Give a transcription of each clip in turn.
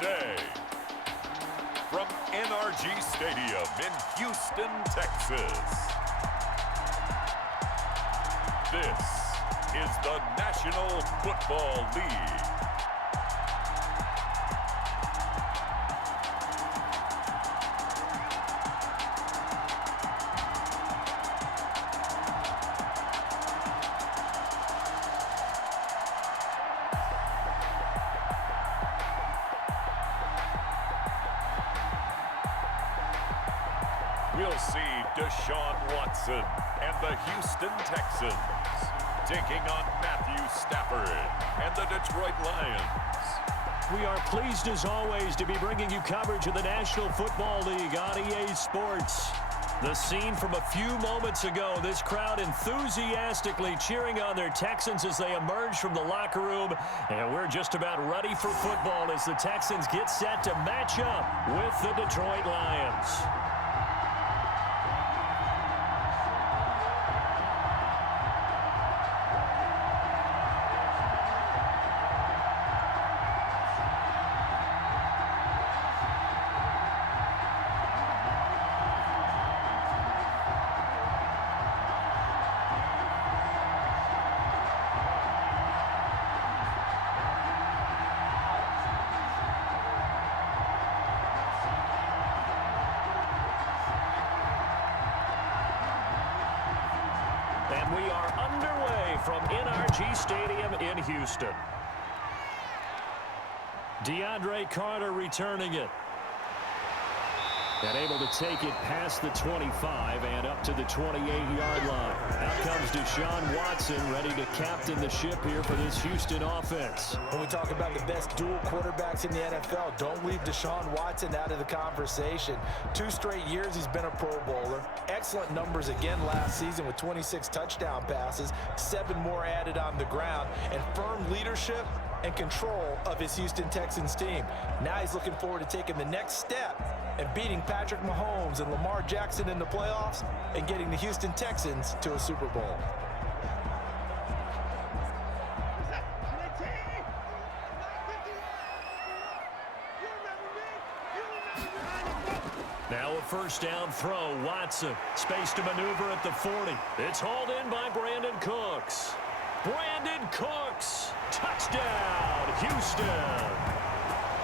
today. From NRG Stadium in Houston, Texas, this is the National Football League. We'll see Deshaun Watson and the Houston Texans taking on Matthew Stafford and the Detroit Lions. We are pleased as always to be bringing you coverage of the National Football League on EA Sports. The scene from a few moments ago, this crowd enthusiastically cheering on their Texans as they emerge from the locker room. And we're just about ready for football as the Texans get set to match up with the Detroit Lions. And we are underway from NRG Stadium in Houston. DeAndre Carter returning it. And able to take it past the 25 and up to the 28-yard line. Out comes Deshaun Watson, ready to captain the ship here for this Houston offense. When we talk about the best dual quarterbacks in the NFL, don't leave Deshaun Watson out of the conversation. 2 straight years he's been a Pro Bowler. Excellent numbers again last season with 26 touchdown passes, 7 more added on the ground, and firm leadership and control of his Houston Texans team. Now he's looking forward to taking the next step and beating Patrick Mahomes and Lamar Jackson in the playoffs and getting the Houston Texans to a Super Bowl. Now a first down throw. Watson, space to maneuver at the 40. It's hauled in by Brandon Cooks. Brandon Cooks, touchdown, Houston.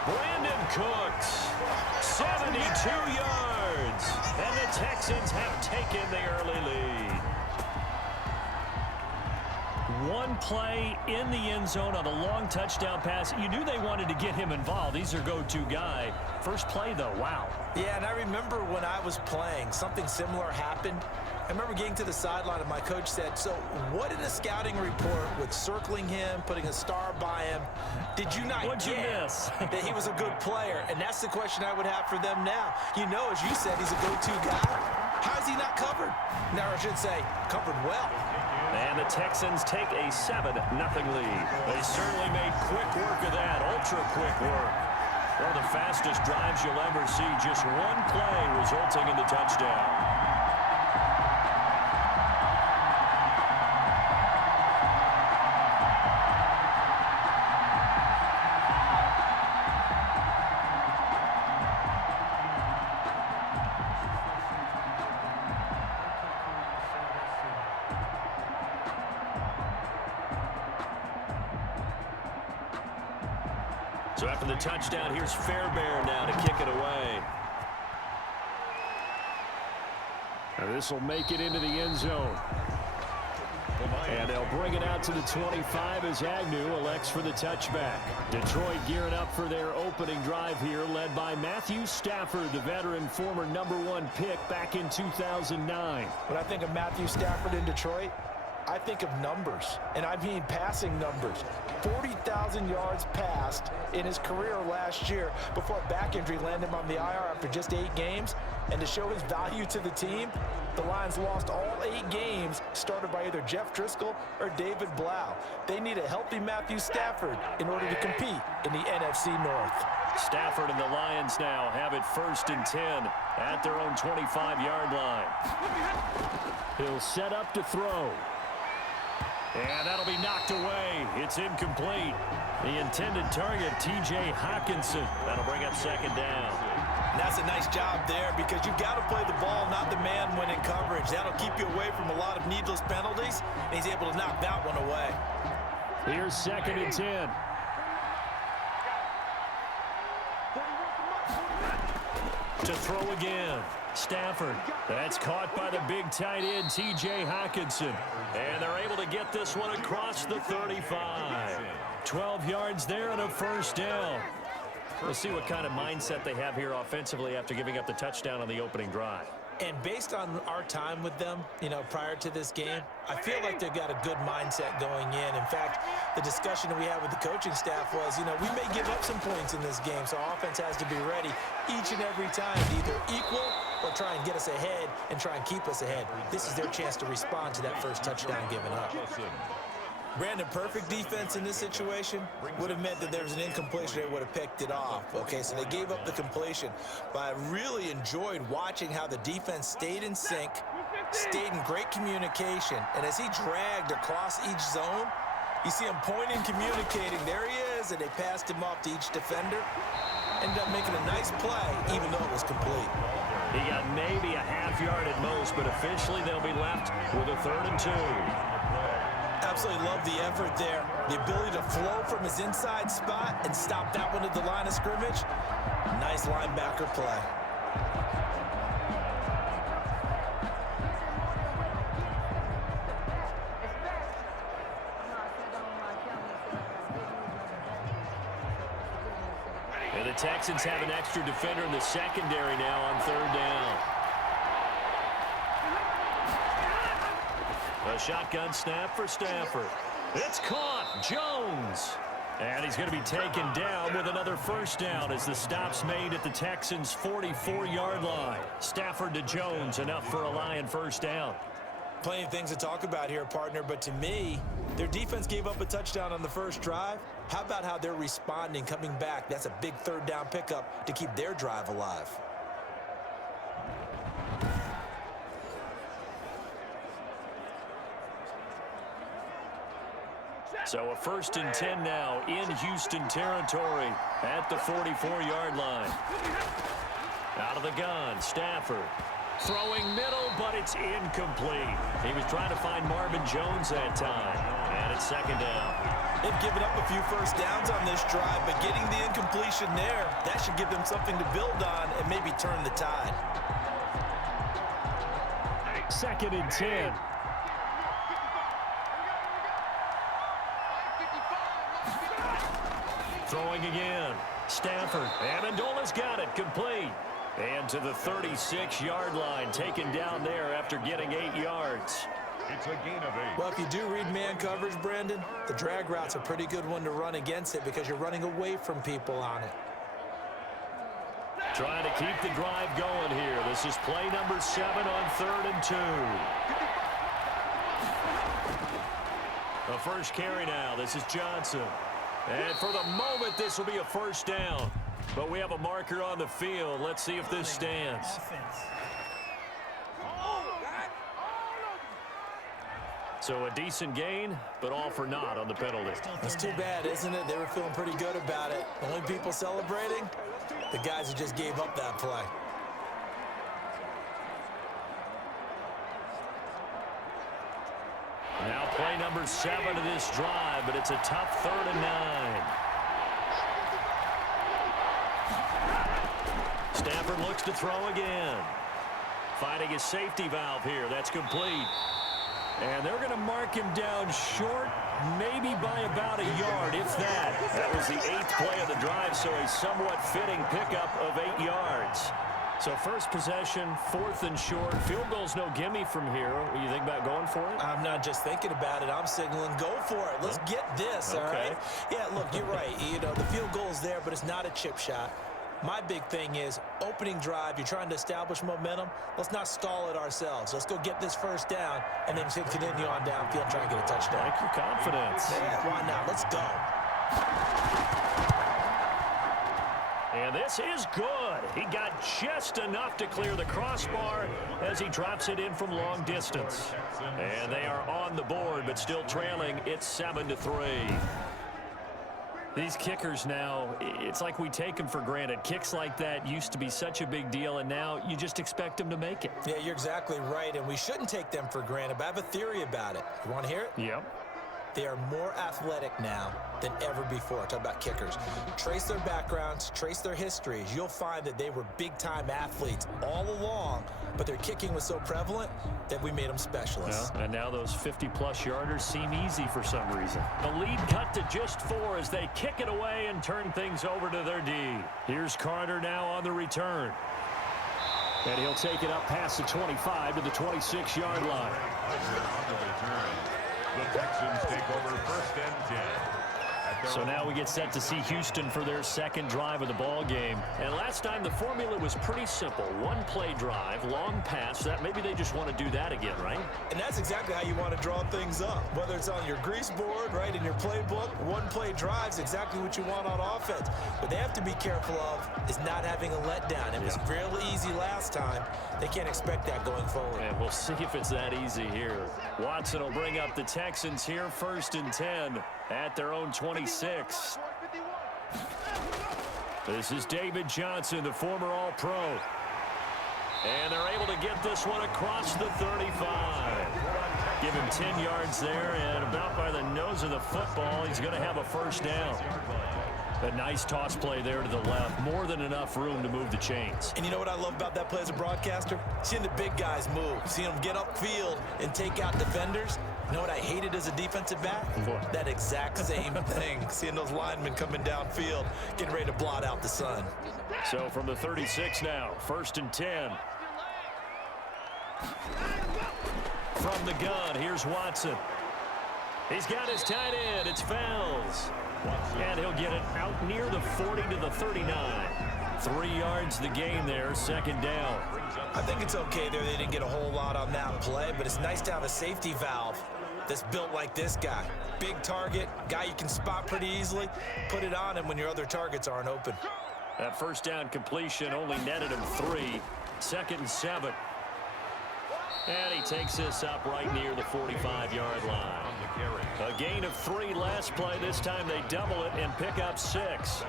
Brandon Cooks, 72 yards, and the Texans have taken the early lead. One play in the end zone on a long touchdown pass. You knew they wanted to get him involved. He's their go-to guy. First play, though, wow. Yeah, and I remember when I was playing, something similar happened. I remember getting to the sideline and my coach said, so what in a scouting report with circling him, putting a star by him, did you not What'd you get miss? that he was a good player? And that's the question I would have for them now. You know, as you said, he's a go-to guy. How is he not covered? Now, I should say, covered well. And the Texans take a 7-0 lead. They certainly made quick work of that, ultra-quick work. One of the fastest drives you'll ever see, just one play resulting in the touchdown. So after the touchdown, here's Fairbairn now to kick it away. And this will make it into the end zone. And they'll bring it out to the 25 as Agnew elects for the touchback. Detroit gearing up for their opening drive here, led by Matthew Stafford, the veteran former #1 pick back in 2009. When I think of Matthew Stafford in Detroit, I think of numbers, and I mean passing numbers. 40,000 yards passed in his career last year before a back injury landed him on the IR after just 8 games. And to show his value to the team, the Lions lost all 8 games started by either Jeff Driscoll or David Blau. They need a healthy Matthew Stafford in order to compete in the NFC North. Stafford and the Lions now have it 1st and 10 at their own 25-yard line. He'll set up to throw. And that'll be knocked away. It's incomplete. The intended target, T.J. Hawkinson. That'll bring up second down. And that's a nice job there because you've got to play the ball, not the man when in coverage. That'll keep you away from a lot of needless penalties, and he's able to knock that one away. Here's 2nd and 10. To throw again. Stafford. That's caught by the big tight end, T.J. Hawkinson. And they're able to get this one across the 35. 12 yards there and a first down. We'll see what kind of mindset they have here offensively after giving up the touchdown on the opening drive. And based on our time with them, prior to this game, I feel like they've got a good mindset going in. In fact, the discussion that we had with the coaching staff was, we may give up some points in this game, so our offense has to be ready each and every time to either equal or try and get us ahead and try and keep us ahead. This is their chance to respond to that first touchdown given up. Brandon, perfect defense in this situation would have meant that there was an incompletion. They would have picked it off. Okay, so they gave up the completion. But I really enjoyed watching how the defense stayed in sync, stayed in great communication. And as he dragged across each zone, you see him pointing, communicating. There he is, and they passed him off to each defender. Ended up making a nice play, even though it was complete. He got maybe a half yard at most, but officially they'll be left with a 3rd and 2. Absolutely love the effort there. The ability to flow from his inside spot and stop that one at the line of scrimmage. Nice linebacker play. And the Texans have an extra defender in the secondary now on 3rd down. A shotgun snap for Stafford. It's caught. Jones. And he's going to be taken down with another first down as the stop's made at the Texans' 44-yard line. Stafford to Jones, enough for a Lion first down. Plenty of things to talk about here, partner, but to me, their defense gave up a touchdown on the first drive. How about how they're responding, coming back? That's a big 3rd down pickup to keep their drive alive. So a 1st and 10 now in Houston territory at the 44-yard line. Out of the gun, Stafford. Throwing middle, but it's incomplete. He was trying to find Marvin Jones that time. And it's 2nd down. They've given up a few first downs on this drive, but getting the incompletion there, that should give them something to build on and maybe turn the tide. 2nd and 10. Throwing again. Stafford. Amendola's got it. Complete. And to the 36-yard line. Taken down there after getting 8 yards. It's a gain of 8. Well, if you do read man coverage, Brandon, the drag route's a pretty good one to run against it because you're running away from people on it. Trying to keep the drive going here. This is play number 7 on 3rd and 2. The first carry now. This is Johnson. And for the moment, this will be a first down. But we have a marker on the field. Let's see if this stands. So a decent gain, but all for naught on the penalty. It's too bad, isn't it? They were feeling pretty good about it. The only people celebrating, the guys who just gave up that play. Now play number 7 of this drive, but it's a tough 3rd and 9. Stafford looks to throw again. Finding his safety valve here. That's complete. And they're going to mark him down short, maybe by about a yard, if that. That was the 8th play of the drive, so a somewhat fitting pickup of 8 yards. So first possession, 4th and short. Field goal's no gimme from here. What do you think about going for it? I'm not just thinking about it. I'm signaling, go for it. Let's get this, all right? Yeah, look, you're right. The field goal's there, but it's not a chip shot. My big thing is opening drive. You're trying to establish momentum. Let's not stall it ourselves. Let's go get this first down and then continue on downfield and try and get a touchdown. Like your confidence. Yeah, why not? Let's go. And this is good. He got just enough to clear the crossbar as he drops it in from long distance. And they are on the board, but still trailing. It's 7-3. These kickers now, it's like we take them for granted. Kicks like that used to be such a big deal, and now you just expect them to make it. Yeah, you're exactly right, and we shouldn't take them for granted, but I have a theory about it. You want to hear it? Yep. They are more athletic now than ever before. Talk about kickers. Trace their backgrounds, trace their histories. You'll find that they were big-time athletes all along, but their kicking was so prevalent that we made them specialists. Well, and now those 50-plus yarders seem easy for some reason. The lead cut to just 4 as they kick it away and turn things over to their D. Here's Carter now on the return. And he'll take it up past the 25 to the 26-yard line. The Texans take over 1st and 10. So now we get set to see Houston for their second drive of the ball game. And last time the formula was pretty simple. One play drive, long pass. That maybe they just want to do that again, right? And that's exactly how you want to draw things up. Whether it's on your grease board, right, in your playbook, one play drive's exactly what you want on offense. What they have to be careful of is not having a letdown. It was real easy last time. They can't expect that going forward. And we'll see if it's that easy here. Watson will bring up the Texans here 1st and 10 at their own 26. This is David Johnson, the former All-Pro. And they're able to get this one across the 35. Give him 10 yards there, and about by the nose of the football, he's going to have a first down. A nice toss play there to the left. More than enough room to move the chains. And you know what I love about that play as a broadcaster? Seeing the big guys move. Seeing them get upfield and take out defenders. You know what I hated as a defensive back? What? That exact same thing. Seeing those linemen coming downfield, getting ready to blot out the sun. So from the 36 now, 1st and 10. From the gun, here's Watson. He's got his tight end. It's Fells. And he'll get it out near the 40 to the 39. 3 yards the gain there, 2nd down. I think it's okay there. They didn't get a whole lot on that play, but it's nice to have a safety valve that's built like this guy. Big target, guy you can spot pretty easily. Put it on him when your other targets aren't open. That first down completion only netted him 3. 2nd and 7. And he takes this up right near the 45-yard line. A gain of 3 last play. This time they double it and pick up 6.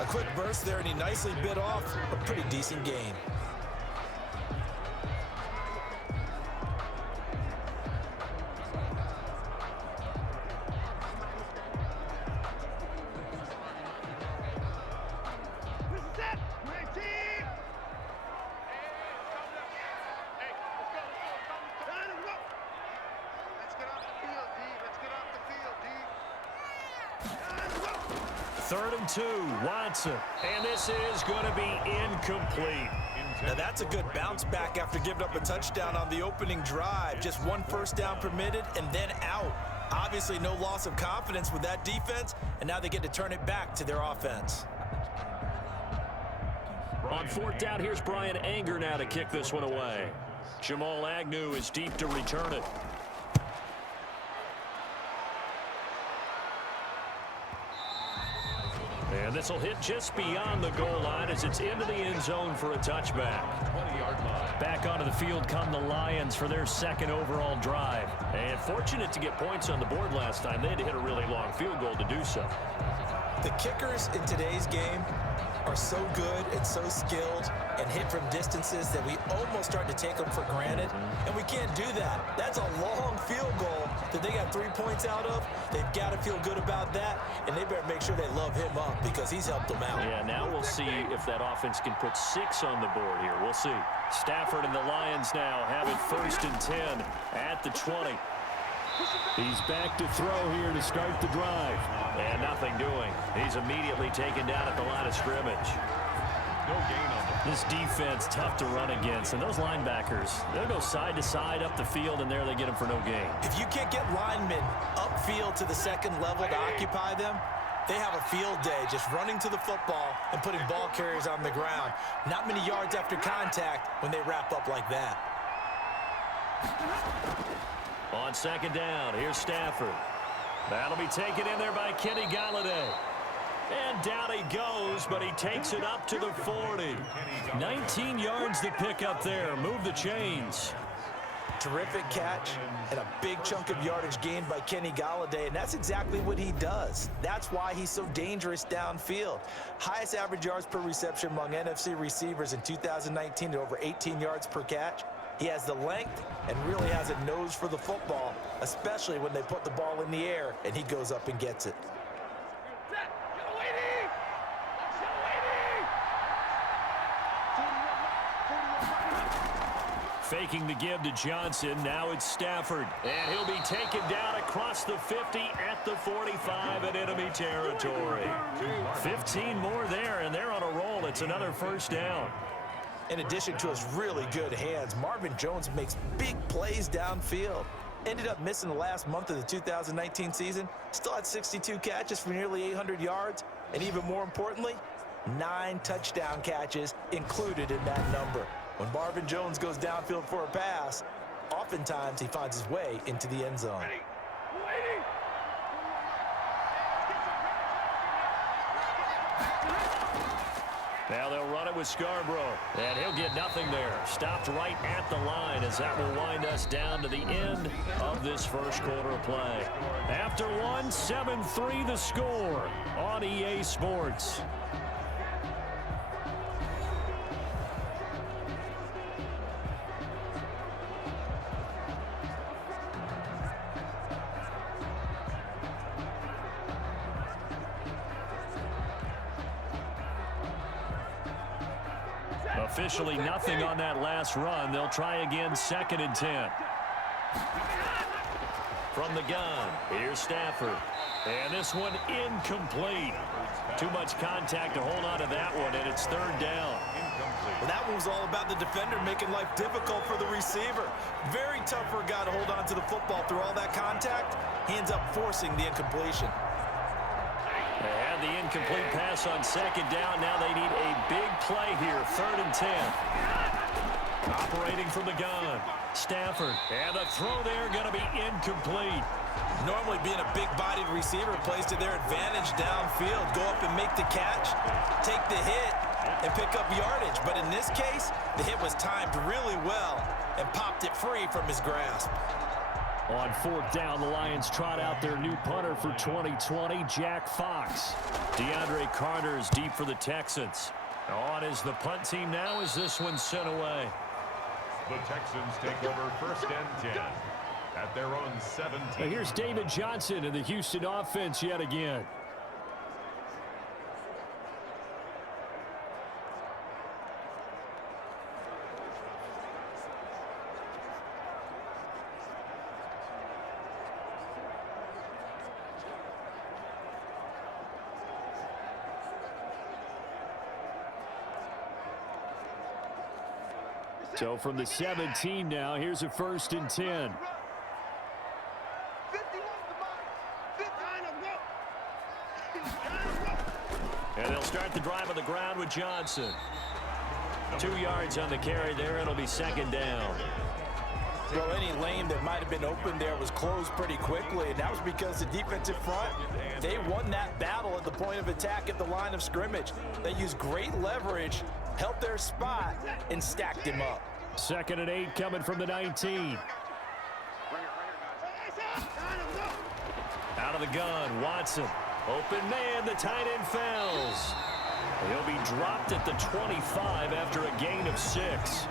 A quick burst there, and he nicely bit off a pretty decent gain. Third and 2, Watson. And this is going to be incomplete. Now that's a good bounce back after giving up a touchdown on the opening drive. Just 1 first down permitted and then out. Obviously no loss of confidence with that defense, and now they get to turn it back to their offense. On 4th down, here's Brian Anger now to kick this one away. Jamal Agnew is deep to return it. And this will hit just beyond the goal line as it's into the end zone for a touchback. 20-yard line. Back onto the field come the Lions for their 2nd overall drive. And fortunate to get points on the board last time. They had to hit a really long field goal to do so. The kickers in today's game are so good and so skilled and hit from distances that we almost start to take them for granted, and we can't do that. That's a long field goal that they got 3 points out of. They've got to feel good about that, and they better make sure they love him up because he's helped them out. Yeah, now we'll see if that offense can put 6 on the board here. We'll see. Stafford and the Lions now have it 1st and 10 at the 20. He's back to throw here to start the drive. And nothing doing. He's immediately taken down at the line of scrimmage. No gain on it. This defense, tough to run against. And those linebackers, they'll go side to side up the field, and there they get them for no gain. If you can't get linemen upfield to the 2nd level to occupy them, they have a field day just running to the football and putting ball carriers on the ground. Not many yards after contact when they wrap up like that. On 2nd down, here's Stafford. That'll be taken in there by Kenny Galladay. And down he goes, but he takes it up to the 40. 19 yards to pick up there. Move the chains. Terrific catch and a big chunk of yardage gained by Kenny Golladay, and that's exactly what he does. That's why he's so dangerous downfield. Highest average yards per reception among NFC receivers in 2019 at over 18 yards per catch. He has the length and really has a nose for the football, especially when they put the ball in the air and he goes up and gets it. Faking the give to Johnson. Now it's Stafford. And he'll be taken down across the 50 at the 45 in enemy territory. 15 more there, and they're on a roll. It's another first down. In addition to his really good hands, Marvin Jones makes big plays downfield. Ended up missing the last month of the 2019 season. Still had 62 catches for nearly 800 yards. And even more importantly, 9 touchdown catches included in that number. When Marvin Jones goes downfield for a pass, oftentimes he finds his way into the end zone. Now they'll run it with Scarborough. And he'll get nothing there. Stopped right at the line as that will wind us down to the end of this first quarter of play. After one, 7-3 the score on EA Sports. Officially nothing on that last run. They'll try again, 2nd and 10. From the gun, here's Stafford. And this one incomplete. Too much contact to hold on to that one, and it's 3rd down. Well, that one was all about the defender making life difficult for the receiver. Very tough for a guy to hold on to the football through all that contact. He ends up forcing the incompletion. And the incomplete pass on 2nd down. Now they need a big play here. 3rd and 10. Operating from the gun. Stafford. And the throw there going to be incomplete. Normally being a big-bodied receiver plays to their advantage downfield. Go up and make the catch, take the hit, and pick up yardage. But in this case, the hit was timed really well and popped it free from his grasp. On 4th down, the Lions trot out their new punter for 2020, Jack Fox. DeAndre Carter is deep for the Texans. On is the punt team now as this one's sent away. The Texans take over 1st and 10 at their own 17. Now here's David Johnson in the Houston offense yet again. So from the 17 now, here's a 1st and 10. And they'll start the drive on the ground with Johnson. 2 yards on the carry there. It'll be 2nd down. Well, any lane that might have been open there was closed pretty quickly, and that was because the defensive front, they won that battle at the point of attack at the line of scrimmage. They used great leverage, held their spot, and stacked him up. 2nd and 8 coming from the 19. Out of the gun, Watson. Open man, the tight end fails. He'll be dropped at the 25 after a gain of 6.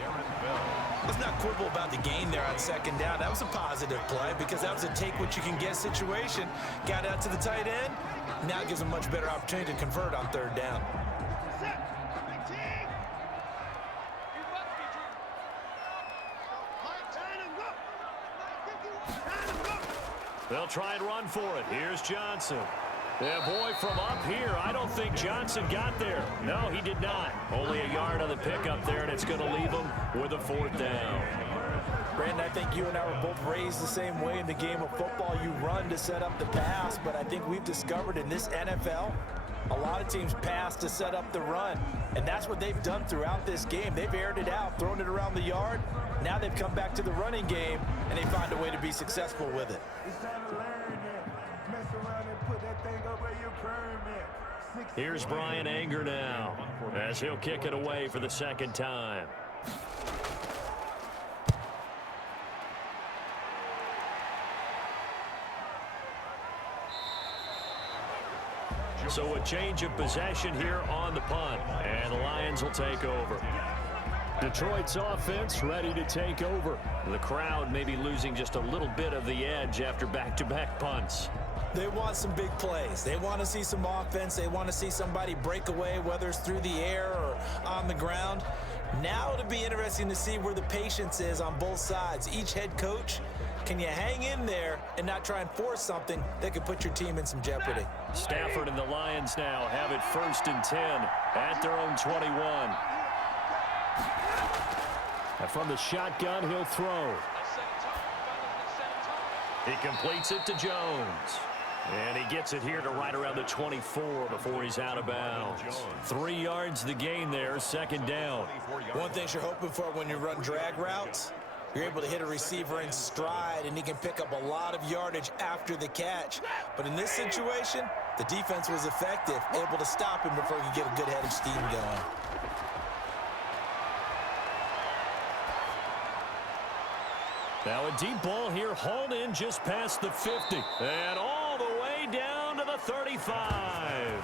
Let's not quibble about the gain there on 2nd down. That was a positive play because that was a take-what-you-can-get situation. Got out to the tight end. Now it gives them a much better opportunity to convert on 3rd down. They'll try and run for it. Here's Johnson. Yeah, boy, from up here, I don't think Johnson got there. No, he did not. Only a yard on the pickup there, and it's going to leave him with a 4th down. Brandon, I think you and I were both raised the same way in the game of football. You run to set up the pass, but I think we've discovered in this NFL, a lot of teams pass to set up the run, and that's what they've done throughout this game. They've aired it out, thrown it around the yard. Now they've come back to the running game, and they find a way to be successful with it. Here's Brian Anger now as he'll kick it away for the second time. So a change of possession here on the punt, and the Lions will take over. Detroit's offense ready to take over. The crowd may be losing just a little bit of the edge after back-to-back punts. They want some big plays. They want to see some offense. They want to see somebody break away, whether it's through the air or on the ground. Now it'll be interesting to see where the patience is on both sides. Each head coach, can you hang in there and not try and force something that could put your team in some jeopardy? Stafford and the Lions now have it 1st and 10 at their own 21. And from the shotgun, he'll throw. He completes it to Jones. And he gets it here to right around the 24 before he's out of bounds. 3 yards the gain there, 2nd down. One thing you're hoping for when you run drag routes, you're able to hit a receiver in stride, and he can pick up a lot of yardage after the catch. But in this situation, the defense was effective, able to stop him before he could get a good head of steam going. Now a deep ball here, hauled in just past the 50. And all the way down to the 35.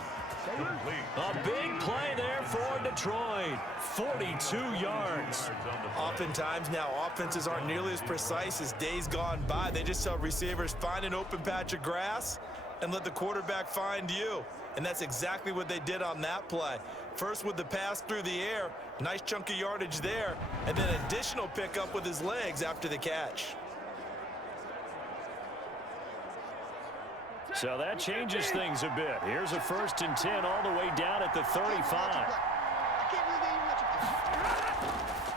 A big play there for Detroit. 42 yards. Oftentimes now, offenses aren't nearly as precise as days gone by. They just tell receivers, find an open patch of grass and let the quarterback find you. And that's exactly what they did on that play. First with the pass through the air, nice chunk of yardage there, and then additional pickup with his legs after the catch. So that changes things a bit. Here's a 1st and 10 all the way down at the 35.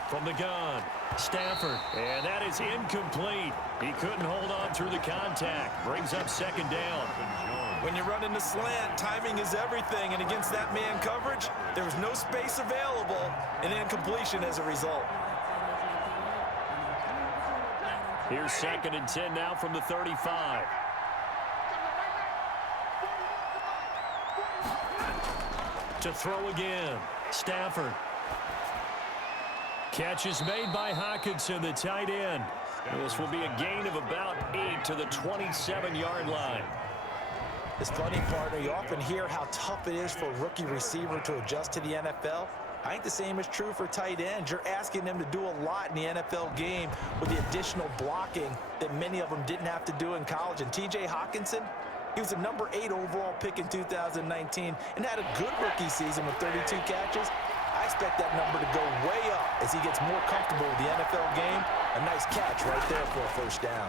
From the gun, Stafford, and that is incomplete. He couldn't hold on through the contact. Brings up 2nd down. When you run into slant, timing is everything, and against that man coverage, there was no space available, and incompletion as a result. Here's 2nd and 10 now from the 35. To throw again, Stafford. Catch is made by Hockenson, the tight end. This will be a gain of about 8 to the 27-yard line. It's funny, partner, you often hear how tough it is for a rookie receiver to adjust to the NFL. I think the same is true for tight ends. You're asking them to do a lot in the NFL game with the additional blocking that many of them didn't have to do in college. And T.J. Hockenson, he was a number 8 overall pick in 2019 and had a good rookie season with 32 catches. I expect that number to go way up as he gets more comfortable with the NFL game. A nice catch right there for a 1st down.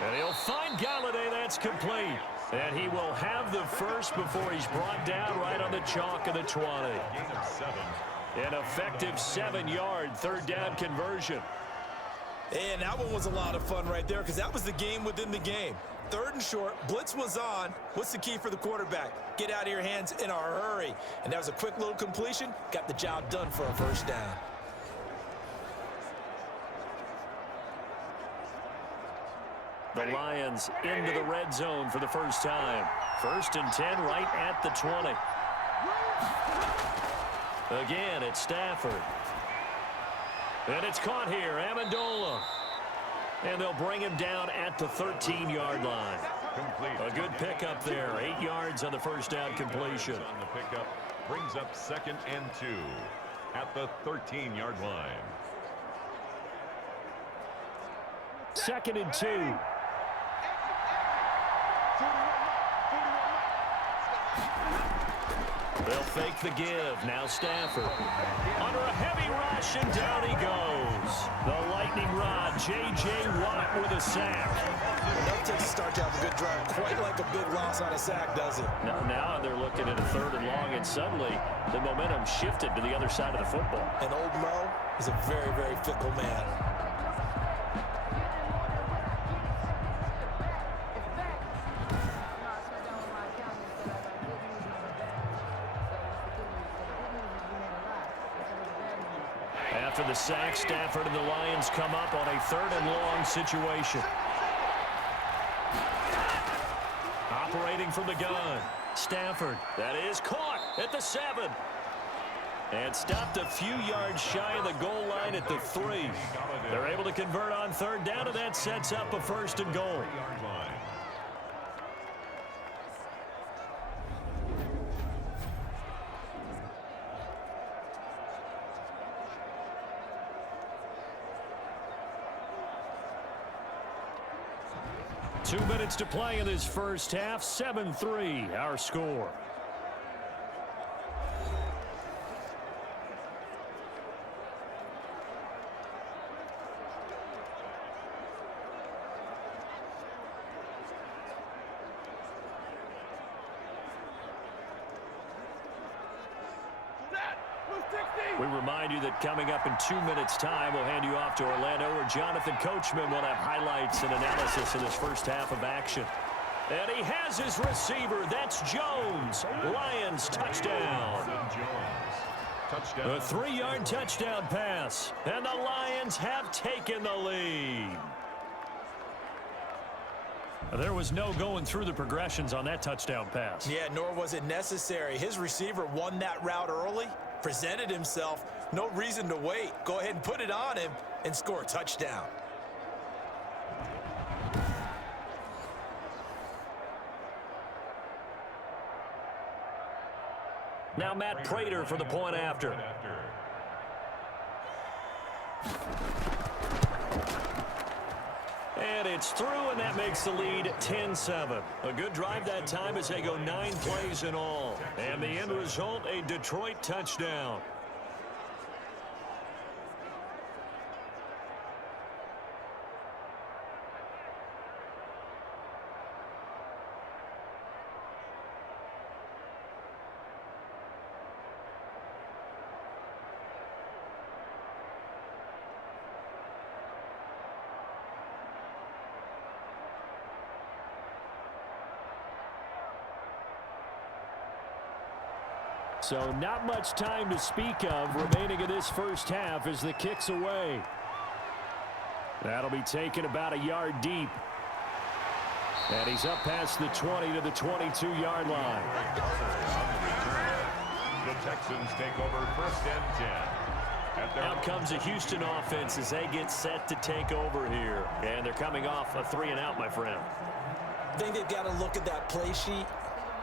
And he'll find Galladay. That's complete. And he will have the first before he's brought down right on the chalk of the 20. An effective 7-yard 3rd down conversion. And that one was a lot of fun right there because that was the game within the game. 3rd and short, blitz was on. What's the key for the quarterback? Get out of your hands in a hurry. And that was a quick little completion. Got the job done for a 1st down. The Lions into the red zone for the first time. 1st and 10 right at the 20. Again, it's Stafford. And it's caught here, Amendola. And they'll bring him down at the 13-yard line. A good pickup there. 8 yards on the 1st down completion. On the pickup brings up 2nd and 2 at the 13-yard line. 2nd and 2. They'll fake the give. Now Stafford. Under a heavy rush, and down he goes. The lightning rod, J.J. Watt with a sack. That takes a start to have a good drive. Quite like a big loss on a sack, does it? Now they're looking at a 3rd and long, and suddenly the momentum shifted to the other side of the football. And old Mo is a very, very fickle man. After the sack, Stafford and the Lions come up on a 3rd and long situation. Operating from the gun, Stafford, that is caught at the 7. And stopped a few yards shy of the goal line at the 3. They're able to convert on 3rd down, and that sets up a 1st and goal. 2 minutes to play in this first half. 7-3, our score. We remind you that coming up in 2 minutes' time, we'll hand you off to Orlando, where Jonathan Coachman will have highlights and analysis in this first half of action. And he has his receiver. That's Jones. Lions touchdown. A 3-yard touchdown pass. And the Lions have taken the lead. There was no going through the progressions on that touchdown pass. Yeah, nor was it necessary. His receiver won that route early, presented himself, no reason to wait. Go ahead and put it on him and score a touchdown. Now Matt Prater for the point after. And it's through, and that makes the lead 10-7. A good drive that time as they go 9 plays in all. And the end result, a Detroit touchdown. So not much time to speak of remaining in this first half as the kick's away. That'll be taken about a yard deep. And he's up past the 20 to the 22-yard line. The Texans take over 1st and 10. Out comes the Houston offense as they get set to take over here. And they're coming off a 3-and-out, my friend. I think they've got to look at that play sheet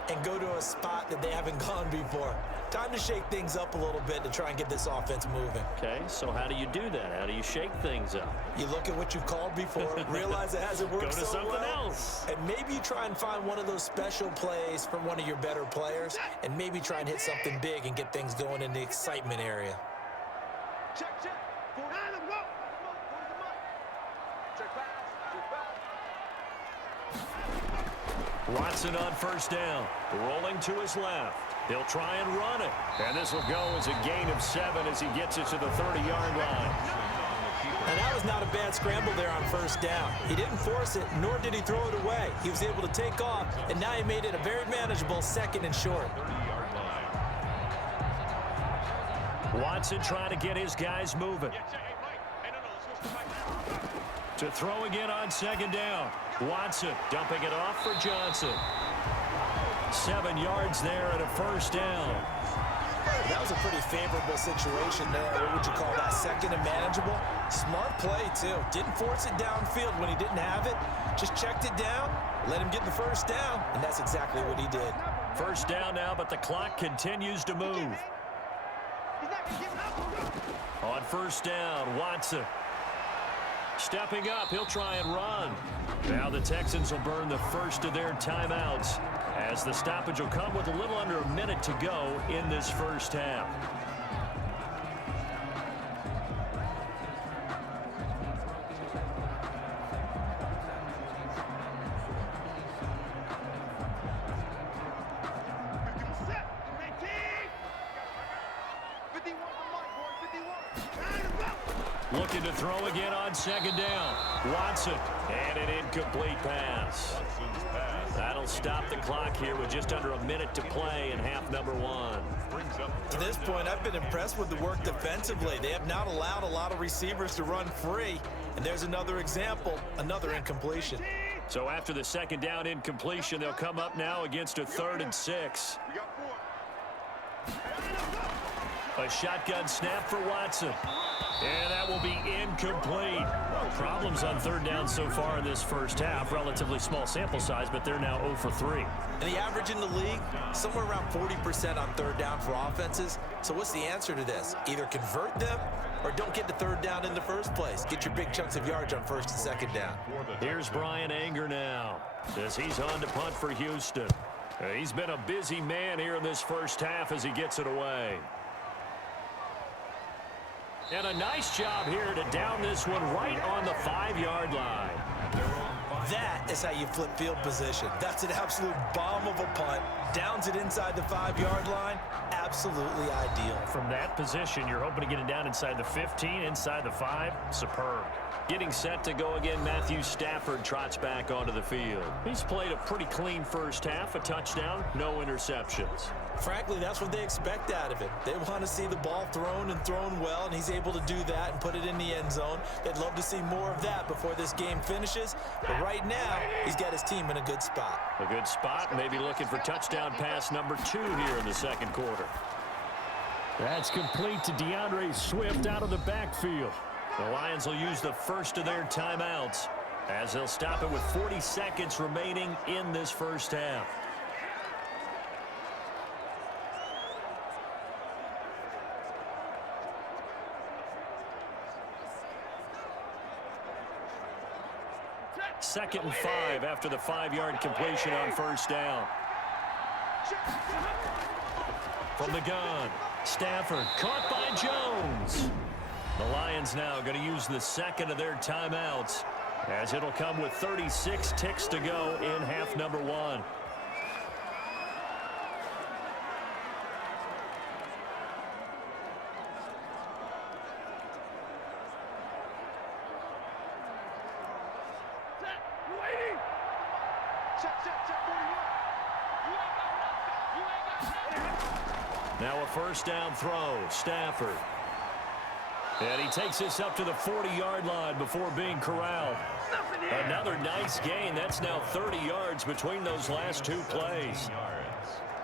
and go to a spot that they haven't gone before. Time to shake things up a little bit to try and get this offense moving. Okay, so how do you do that? How do you shake things up? You look at what you've called before, realize it hasn't worked so well. Go to something else. And maybe you try and find one of those special plays from one of your better players, and maybe try and hit something big and get things going in the excitement area. Check. Watson on 1st down, rolling to his left. He'll try and run it. And this will go as a gain of 7 as he gets it to the 30-yard line. And that was not a bad scramble there on 1st down. He didn't force it, nor did he throw it away. He was able to take off, and now he made it a very manageable 2nd and short. Watson trying to get his guys moving. To throw again on 2nd down. Watson dumping it off for Johnson. 7 yards there and a 1st down. That was a pretty favorable situation there. What would you call that? 2nd and manageable. Smart play, too. Didn't force it downfield when he didn't have it. Just checked it down, let him get the 1st down, and that's exactly what he did. 1st down now, but the clock continues to move. On 1st down, Watson. Stepping up, he'll try and run. Now the Texans will burn the first of their timeouts as the stoppage will come with a little under a minute to go in this first half. Looking to throw again on 2nd down. Watson, and an incomplete pass. That'll stop the clock here with just under a minute to play in half number 1. To this point, I've been impressed with the work defensively. They have not allowed a lot of receivers to run free. And there's another example, another incompletion. So after the second down incompletion, they'll come up now against a 3rd and 6. A shotgun snap for Watson. And that will be incomplete. Well, problems on 3rd down so far in this first half. Relatively small sample size, but they're now 0 for 3. And the average in the league, somewhere around 40% on 3rd down for offenses. So what's the answer to this? Either convert them or don't get to 3rd down in the first place. Get your big chunks of yards on 1st and 2nd down. Here's Brian Anger now as he's on to punt for Houston. He's been a busy man here in this first half as he gets it away. And a nice job here to down this one right on the 5-yard line. That is how you flip field position. That's an absolute bomb of a punt. Downs it inside the 5-yard line. Absolutely ideal. From that position, you're hoping to get it down inside the 15, inside the 5. Superb. Getting set to go again, Matthew Stafford trots back onto the field. He's played a pretty clean first half, a touchdown, no interceptions. Frankly, that's what they expect out of him. They want to see the ball thrown and thrown well, and he's able to do that and put it in the end zone. They'd love to see more of that before this game finishes. But right now, he's got his team in a good spot. A good spot, maybe looking for touchdown pass number 2 here in the second quarter. That's complete to DeAndre Swift out of the backfield. The Lions will use the first of their timeouts as they'll stop it with 40 seconds remaining in this first half. Second and 5 after the 5-yard completion on 1st down. From the gun, Stafford caught by Jones. The Lions now going to use the second of their timeouts as it'll come with 36 ticks to go in half number 1. Now a first down throw, Stafford. And he takes this up to the 40-yard line before being corralled. Another nice gain. That's now 30 yards between those last 2 plays.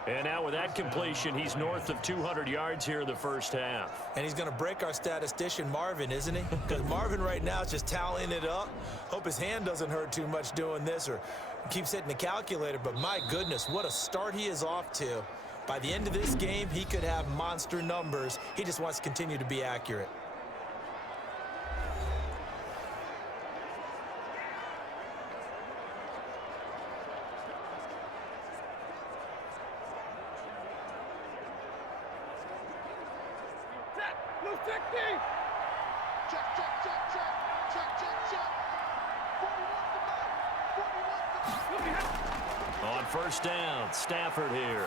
And now with that completion, he's north of 200 yards here in the first half. And he's going to break our statistician, Marvin, isn't he? Because Marvin right now is just tallying it up. Hope his hand doesn't hurt too much doing this or keeps hitting the calculator. But my goodness, what a start he is off to. By the end of this game, he could have monster numbers. He just wants to continue to be accurate. On first down, Stafford here.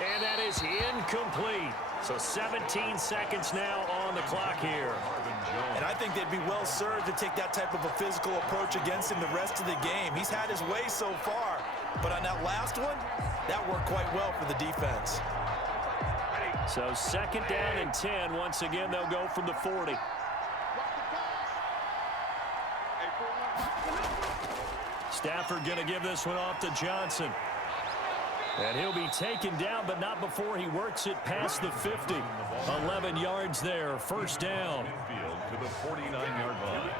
And that is incomplete. So 17 seconds now on the clock here. And I think they'd be well served to take that type of a physical approach against him the rest of the game. He's had his way so far, but on that last one, that worked quite well for the defense. So 2nd down and 10. Once again, they'll go from the 40. Stafford going to give this one off to Johnson. And he'll be taken down, but not before he works it past the 50. 11 yards there, first down. To the 49-yard line.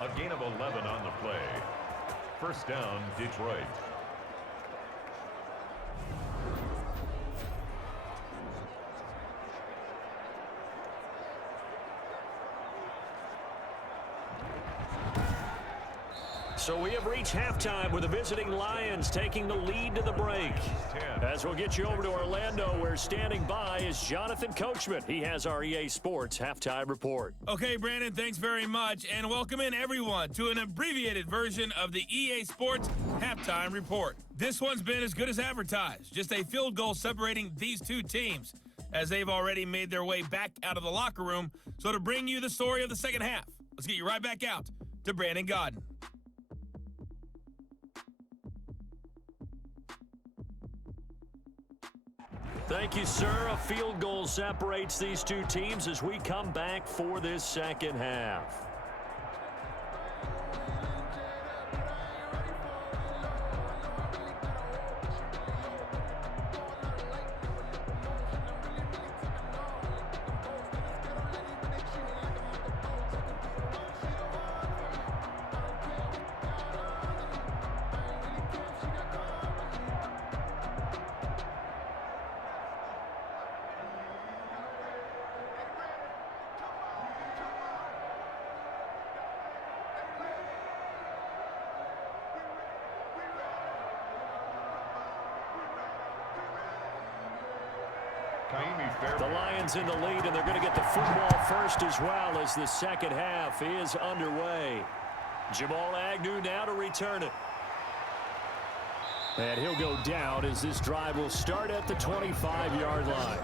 A gain of 11 on the play. First down, Detroit. So we have reached halftime with the visiting Lions taking the lead to the break. As we'll get you over to Orlando, where standing by is Jonathan Coachman. He has our EA Sports halftime report. Okay, Brandon, thanks very much. And welcome in, everyone, to an abbreviated version of the EA Sports halftime report. This one's been as good as advertised. Just a field goal separating these two teams, as they've already made their way back out of the locker room. So to bring you the story of the second half, let's get you right back out to Brandon Godden. Thank you, sir. A field goal separates these two teams as we come back for this second half. The Lions in the lead, and they're going to get the football first as well as the second half is underway. Jamal Agnew now to return it. And he'll go down as this drive will start at the 25-yard line.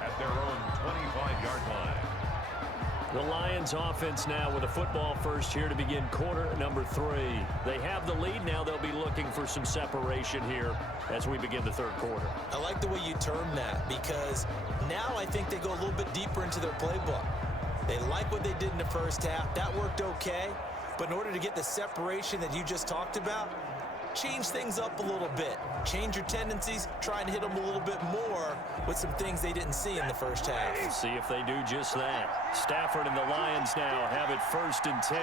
At their own 25-yard line. The Lions offense now with a football first here to begin quarter number 3. They have the lead now. They'll be looking for some separation here as we begin the third quarter. I like the way you term that because now I think they go a little bit deeper into their playbook. They like what they did in the first half. That worked okay. But in order to get the separation that you just talked about, change things up a little bit. Change your tendencies, try and hit them a little bit more with some things they didn't see in the first half. See if they do just that. Stafford and the Lions now have it 1st and 10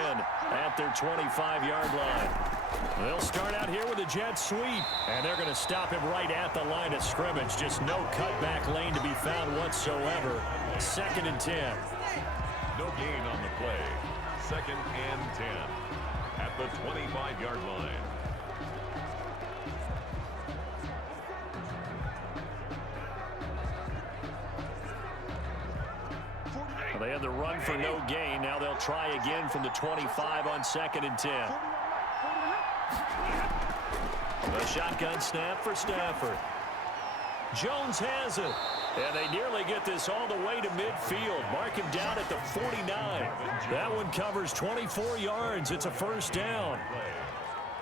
at their 25-yard line. They'll start out here with a jet sweep, and they're going to stop him right at the line of scrimmage. Just no cutback lane to be found whatsoever. 2nd and 10. No gain on the play. 2nd and 10 at the 25-yard line. They had the run for no gain. Now they'll try again from the 25 on 2nd and 10. The shotgun snap for Stafford. Jones has it. And they nearly get this all the way to midfield. Mark him down at the 49. That one covers 24 yards. It's a 1st down.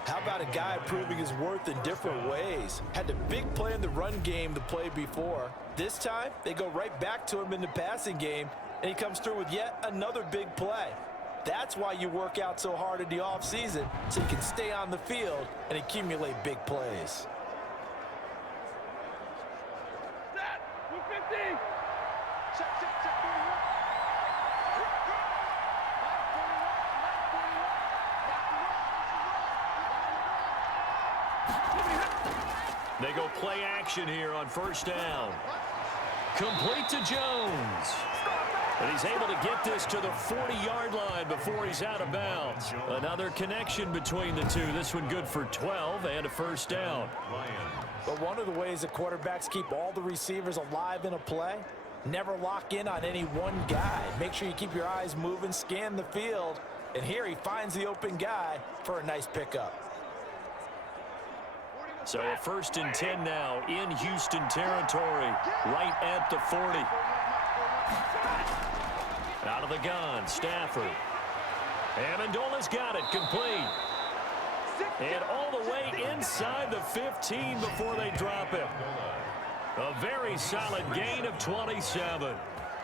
How about a guy proving his worth in different ways? Had the big play in the run game to play before. This time, they go right back to him in the passing game, and he comes through with yet another big play. That's why you work out so hard in the offseason, so you can stay on the field and accumulate big plays. They go play action here on 1st down. Complete to Jones. And he's able to get this to the 40-yard line before he's out of bounds. Another connection between the two. This one good for 12 and a 1st down. But one of the ways that quarterbacks keep all the receivers alive in a play, never lock in on any one guy. Make sure you keep your eyes moving, scan the field, and here he finds the open guy for a nice pickup. So a 1st and 10 now in Houston territory, right at the 40. Out of the gun, Stafford. Amendola's got it, complete. And all the way inside the 15 before they drop him. A very solid gain of 27.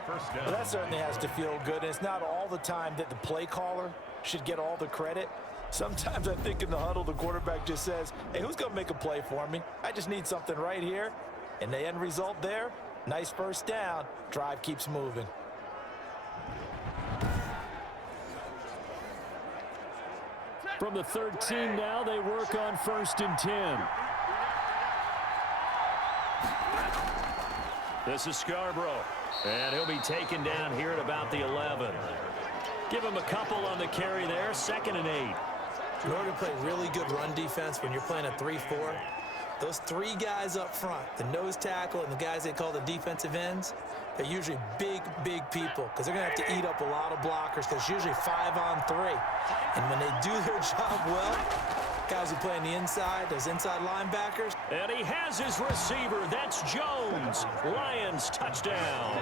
Well, that certainly has to feel good. And it's not all the time that the play caller should get all the credit. Sometimes I think in the huddle, the quarterback just says, hey, who's going to make a play for me? I just need something right here. And the end result there, nice 1st down. Drive keeps moving. From the 13 now, they work on 1st and 10. This is Scarborough. And he'll be taken down here at about the 11. Give him a couple on the carry there, 2nd and 8. In order to play really good run defense when you're playing a 3-4, those 3 guys up front, the nose tackle and the guys they call the defensive ends, they're usually big, big people because they're going to have to eat up a lot of blockers because usually 5 on 3. And when they do their job well, guys who play on the inside, those inside linebackers. And he has his receiver. That's Jones. Lions touchdown.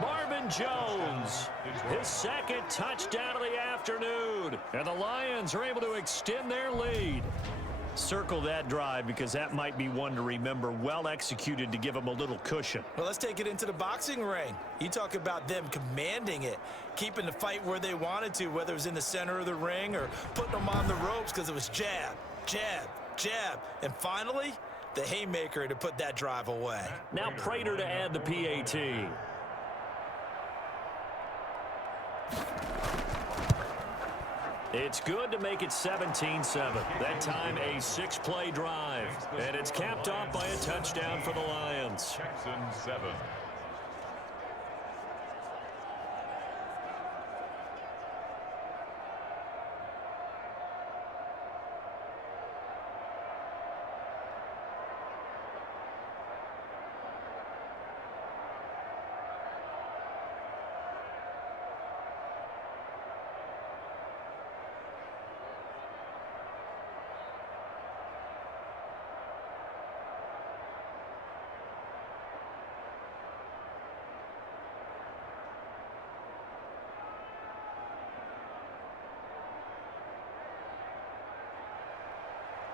Marvin Jones. His 2nd touchdown of the afternoon. And the Lions are able to extend their lead. Circle that drive because that might be one to remember. Well executed to give them a little cushion. Well, let's take it into the boxing ring. You talk about them commanding it, keeping the fight where they wanted to, whether it was in the center of the ring or putting them on the ropes because it was jab, jab, jab. And finally, the haymaker to put that drive away. Now Prater to add the PAT. It's good to make it 17-7. That time a 6-play drive. And it's capped off by a touchdown for the Lions. Texans 7.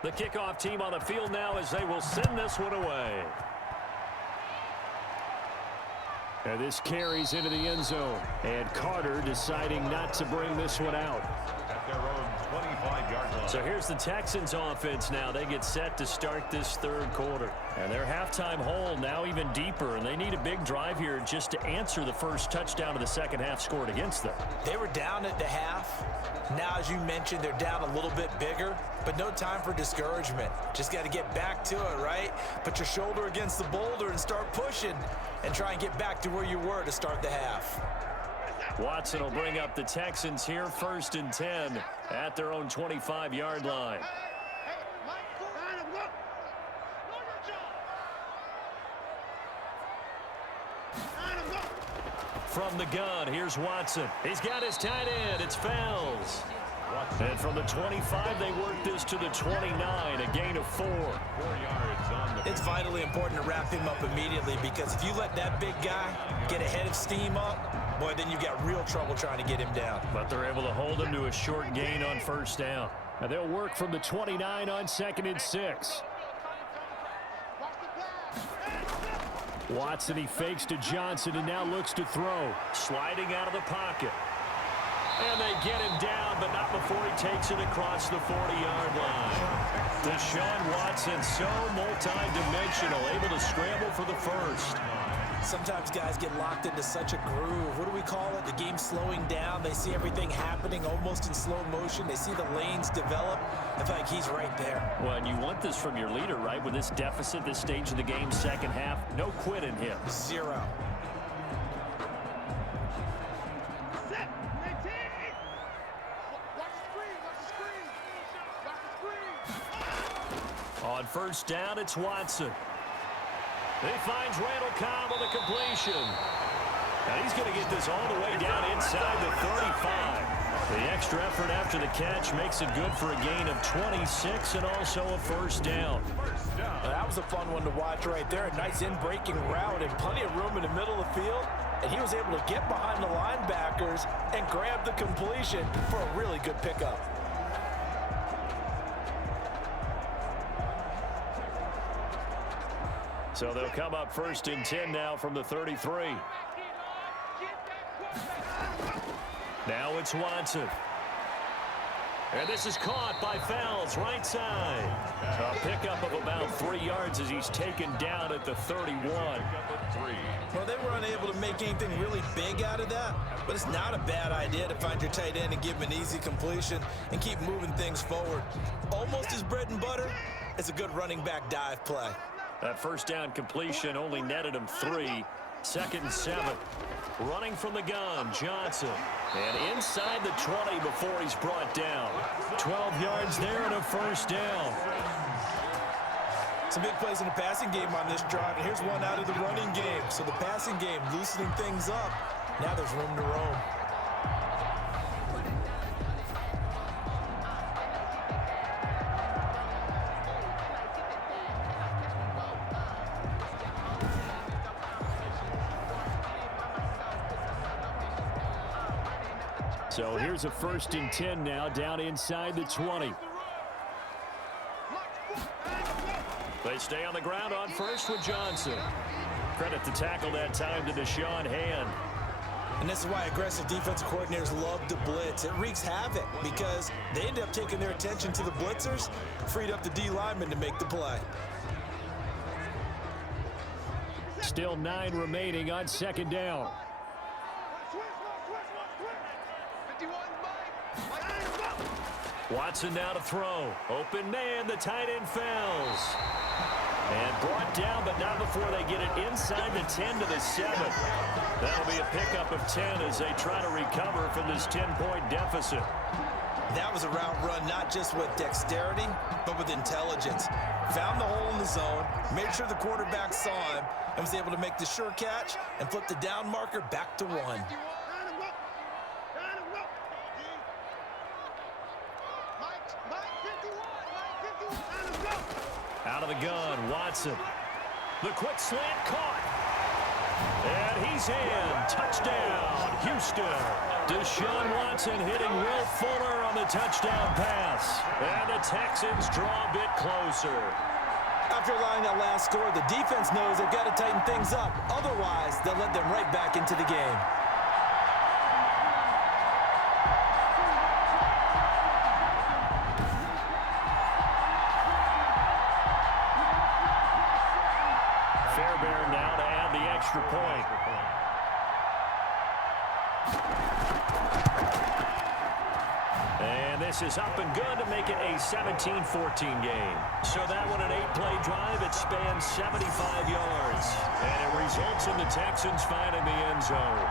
The kickoff team on the field now as they will send this one away. And this carries into the end zone. And Carter deciding not to bring this one out. At their own 25-yard line. So here's the Texans offense now. They get set to start this third quarter. And their halftime hole now even deeper. And they need a big drive here just to answer the first touchdown of the second half scored against them. They were down at the half. Now, as you mentioned, they're down a little bit bigger, but no time for discouragement. Just got to get back to it, right? Put your shoulder against the boulder and start pushing and try and get back to where you were to start the half. Watson will bring up the Texans here, 1st and 10 at their own 25-yard line. From the gun, here's Watson. He's got his tight end. It's Fells. And from the 25, they work this to the 29, a gain of 4. 4 yards on the... It's vitally important to wrap him up immediately, because if you let that big guy get a head of steam up, boy, then you got real trouble trying to get him down. But they're able to hold him to a short gain on 1st down. And they'll work from the 29 on 2nd and 6. Watson, he fakes to Johnson and now looks to throw. Sliding out of the pocket. And they get him down, but not before he takes it across the 40-yard line. Deshaun Watson, so multi-dimensional, able to scramble for the first. Sometimes guys get locked into such a groove. What do we call it? The game's slowing down. They see everything happening almost in slow motion. They see the lanes develop. I feel like he's right there. Well, and you want this from your leader, right? With this deficit, this stage of the game, second half, no quit in him. 0. On 1st down, it's Watson. He finds Randall Cobb on the completion. And he's going to get this all the way down inside the 35. The extra effort after the catch makes it good for a gain of 26 and also a 1st down. That was a fun one to watch right there. A nice in-breaking route and plenty of room in the middle of the field. And he was able to get behind the linebackers and grab the completion for a really good pickup. So they'll come up 1st and 10 now from the 33. Now it's Watson. And this is caught by Fells, right side. A pickup of about 3 yards as he's taken down at the 31. Well, they were unable to make anything really big out of that, but it's not a bad idea to find your tight end and give him an easy completion and keep moving things forward. Almost his bread and butter. It's a good running back dive play. That 1st down completion only netted him 3. 2nd and 7. Running from the gun, Johnson. And inside the 20 before he's brought down. 12 yards there and a 1st down. Some big plays in the passing game on this drive, and here's one out of the running game. So the passing game loosening things up. Now there's room to roam. So here's a 1st and 10 now, down inside the 20. They stay on the ground on 1st with Johnson. Credit the tackle that time to Deshaun Hand. And this is why aggressive defensive coordinators love to blitz. It wreaks havoc because they end up taking their attention to the blitzers, freed up the D lineman to make the play. Still 9 remaining on 2nd down. Watson now to throw. Open man, the tight end Fells. And brought down, but not before they get it inside the 10 to the 7. That'll be a pickup of 10 as they try to recover from this 10-point deficit. That was a route run not just with dexterity, but with intelligence. Found the hole in the zone, made sure the quarterback saw him, and was able to make the sure catch and flip the down marker back to 1. Out of the gun, Watson. The quick slant caught. And he's in. Touchdown, Houston. Deshaun Watson hitting Will Fuller on the touchdown pass. And the Texans draw a bit closer. After allowing that last score, the defense knows they've got to tighten things up. Otherwise, they'll let them right back into the game. Fairbairn now to add the extra point. And this is up and good to make it a 17-14 game. So that one, an 8-play drive, it spans 75 yards. And it results in the Texans finding the end zone.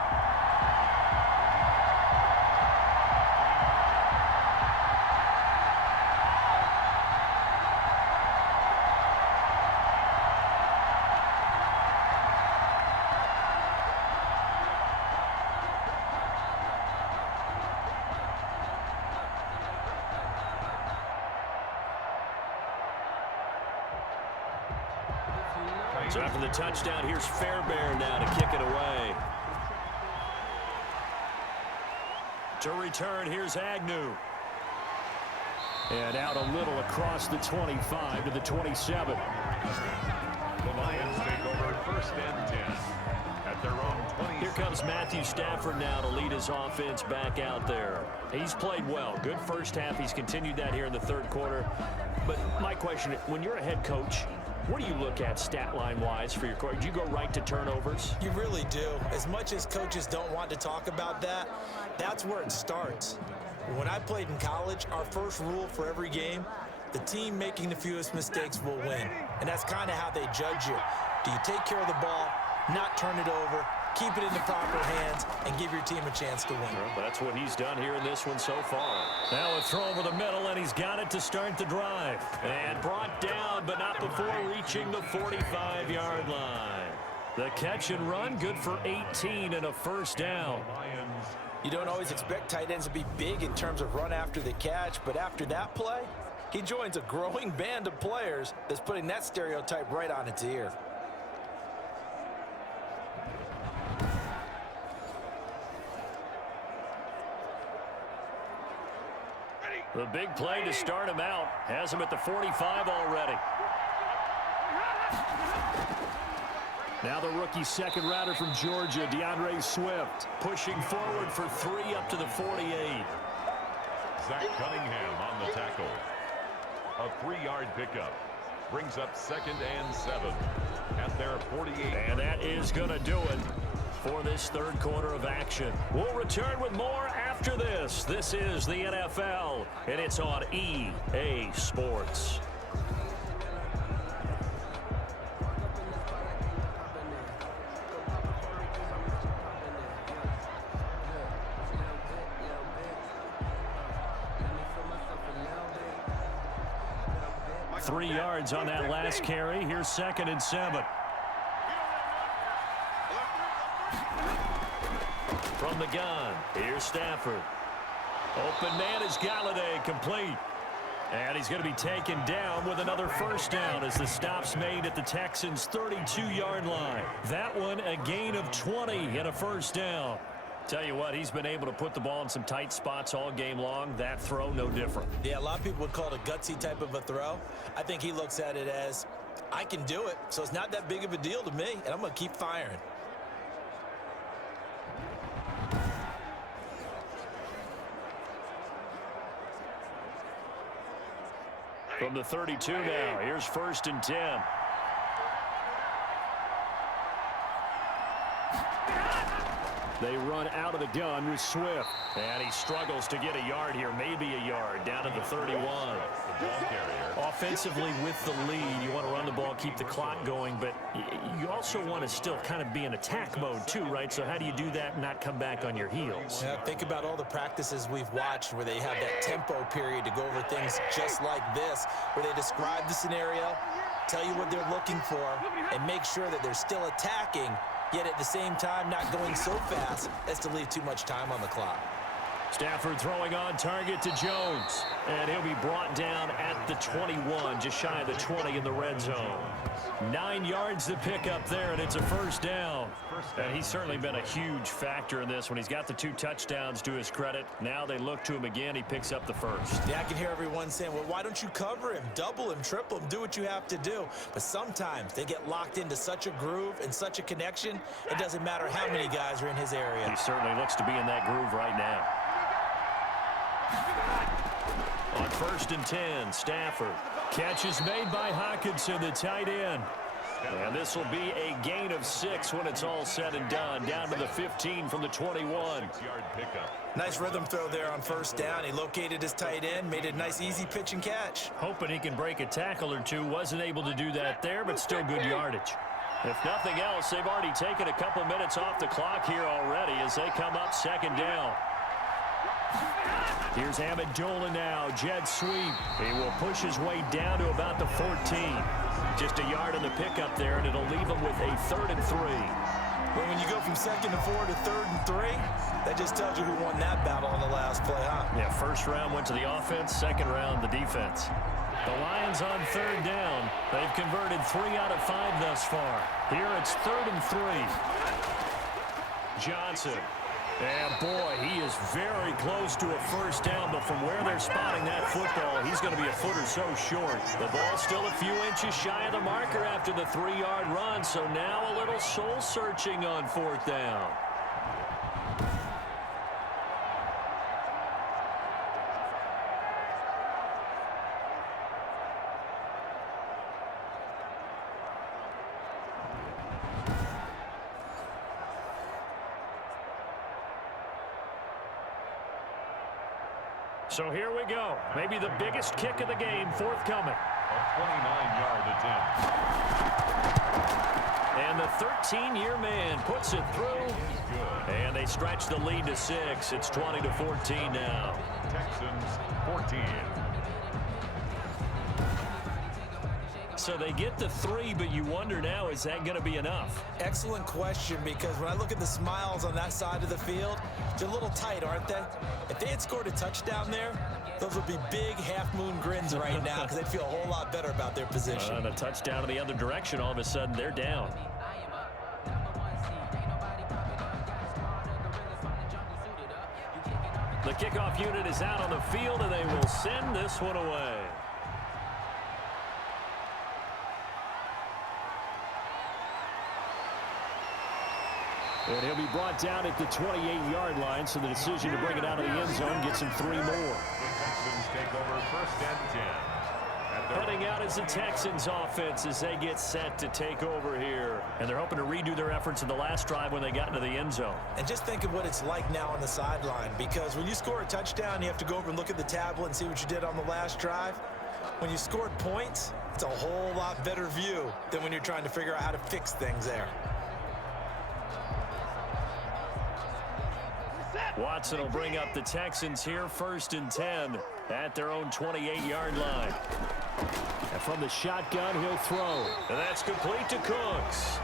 So after the touchdown, here's Fairbairn now to kick it away. To return, here's Agnew. And out a little across the 25 to the 27. The Lions take over first and 10 at their own 20. Here comes Matthew Stafford now to lead his offense back out there. He's played well. Good first half. He's continued that here in the third quarter. But my question, when you're a head coach, what do you look at stat line-wise for your coach? Do you go right to turnovers? You really do. As much as coaches don't want to talk about that, that's where it starts. When I played in college, our first rule for every game, the team making the fewest mistakes will win. And that's kind of how they judge you. Do you take care of the ball, not turn it over, keep it in the proper hands, and give your team a chance to win? Well, that's what he's done here in this one so far. Now a throw over the middle, and he's got it to start the drive. And brought down, but not before reaching the 45-yard line. The catch and run, good for 18 and a first down. You don't always expect tight ends to be big in terms of run after the catch, but after that play, he joins a growing band of players that's putting that stereotype right on its ear. The big play to start him out. Has him at the 45 already. Now the rookie second rounder from Georgia, DeAndre Swift, pushing forward for 3 up to the 48. Zach Cunningham on the tackle. A 3-yard pickup. Brings up 2nd and 7 at their 48. And that is going to do it for this third quarter of action. We'll return with more after this. This is the NFL, and it's on EA Sports. Three yards on that last carry. Here's 2nd and 7. From the gun, here's Stafford. Open man is Galladay, complete. And he's going to be taken down with another first down as the stop's made at the Texans' 32-yard line. That one a gain of 20 and a first down. Tell you what, he's been able to put the ball in some tight spots all game long. That throw, no different. Yeah, a lot of people would call it a gutsy type of a throw. I think he looks at it as, I can do it, so it's not that big of a deal to me, and I'm going to keep firing. From the 32 now, here's 1st and 10. They run out of the gun with Swift. And he struggles to get a yard here, maybe a yard, down to the 31. Offensively with the lead, you want to run the ball, keep the clock going, but you also want to still kind of be in attack mode too, right? So how do you do that and not come back on your heels? Yeah, think about all the practices we've watched where they have that tempo period to go over things just like this, where they describe the scenario, tell you what they're looking for, and make sure that they're still attacking, yet at the same time not going so fast as to leave too much time on the clock. Stafford throwing on target to Jones. And he'll be brought down at the 21, just shy of the 20 in the red zone. 9 yards to pick up there, and it's a first down. And he's certainly been a huge factor in this when he's got the 2 touchdowns to his credit. Now they look to him again. He picks up the first. Yeah, I can hear everyone saying, well, why don't you cover him, double him, triple him, do what you have to do. But sometimes they get locked into such a groove and such a connection, it doesn't matter how many guys are in his area. He certainly looks to be in that groove right now. On 1st and 10, Stafford. Catch is made by Hockenson, the tight end. And this will be a gain of 6 when it's all said and done. Down to the 15 from the 21. 6-yard pickup. Nice rhythm throw there on 1st down. He located his tight end, made it a nice, easy pitch and catch. Hoping he can break a tackle or two. Wasn't able to do that there, but still good yardage. If nothing else, they've already taken a couple minutes off the clock here already as they come up 2nd down. Here's Amendola now, jet sweep. He will push his way down to about the 14. Just a yard on the pickup there, and it'll leave him with a 3rd and 3. Well, when you go from 2nd and 4 to 3rd and 3, that just tells you who won that battle on the last play, huh? Yeah, 1st round went to the offense, 2nd round the defense. The Lions on 3rd down. They've converted 3 out of 5 thus far. Here it's 3rd and 3. Johnson. And boy, he is very close to a 1st down, but from where they're spotting that football, he's going to be a foot or so short. The ball's still a few inches shy of the marker after the 3-yard run, so now a little soul-searching on 4th down. So here we go. Maybe the biggest kick of the game forthcoming. A 29-yard attempt. And the 13-year man puts it through. And they stretch the lead to 6. It's 20-14 now. Texans 14. So they get the 3, but you wonder now, is that going to be enough? Excellent question, because when I look at the smiles on that side of the field, they're a little tight, aren't they? If they had scored a touchdown there, those would be big half-moon grins right now because they'd feel a whole lot better about their position. And a touchdown in the other direction, all of a sudden they're down. The kickoff unit is out on the field, and they will send this one away. And he'll be brought down at the 28-yard line, so the decision to bring it out of the end zone gets him 3 more. The Texans take over 1st and 10. Heading out is the Texans offense as they get set to take over here. And they're hoping to redo their efforts in the last drive when they got into the end zone. And just think of what it's like now on the sideline, because when you score a touchdown, you have to go over and look at the tablet and see what you did on the last drive. When you scored points, it's a whole lot better view than when you're trying to figure out how to fix things there. Watson will bring up the Texans here 1st and 10 at their own 28-yard line. And from the shotgun, he'll throw. And that's complete to Cooks.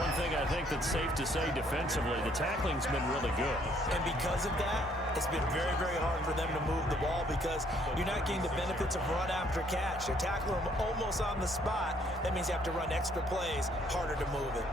One thing I think that's safe to say defensively, the tackling's been really good. And because of that, it's been very, very hard for them to move the ball because you're not getting the benefits of run after catch. They're tackling them almost on the spot. That means you have to run extra plays, harder to move it.